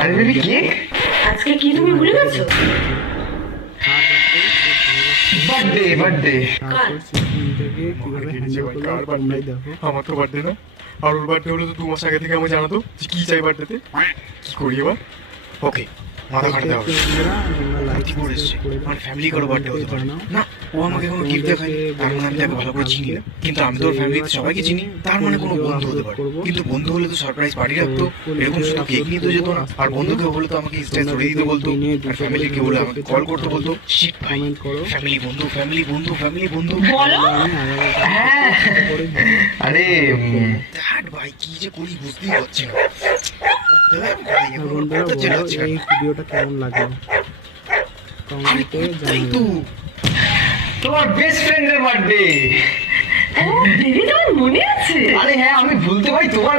আরে baby cake আজকে কি তুমি ভুলে গেছো? বার্থডে বার্থডে আমার তো বার্থডে না, আর ওর বার্থডে হলো তো 2 মাস আগে থেকে আমাকে জানাতো যে কি চাই বার্থডেতে। কি করি এবার? ওকে, মাথা খাটাতে হবে। কি করে এসছে? আমার ফ্যামিলি কারো বার্থডে হতে পারে না। ও আমাকে কোনো গিফট দেখায়, তার মানে আমি তাকে ভালো করে চিনি না। কিন্তু আমি তো ওর ফ্যামিলিতে সবাইকে চিনি, তার মানে কোনো বন্ধু হতে পারে। কিন্তু বন্ধু হলে তো সারপ্রাইজ পার্টি রাখতো, এরকম শুধু কেক নিয়ে তো যেত না। আর বন্ধুকে হলে তো আমাকে ইনস্টায় ধরে দিতে বলতো, আর ফ্যামিলিকে হলে আমাকে কল করতে বলতো। শিট ভাই, ফ্যামিলি বন্ধু ফ্যামিলি বন্ধু ফ্যামিলি বন্ধু বলো হ্যাঁ আরে দ্যাট ভাই কি যে করি বুঝতেই পারছি না। দ্যাট ভাই এখন ওর বন্ধুরা কথা বলো চেনাচ্ছে এই ভিডিওটা কেমন লাগলো কমেন্টে তাই জানাবে। তো তোমার বেস্ট ফ্রেন্ডের বার্থডে। ও দিদি, তোমার মনে আছে? আরে হ্যাঁ, আমি ভুলতে পারি তোমার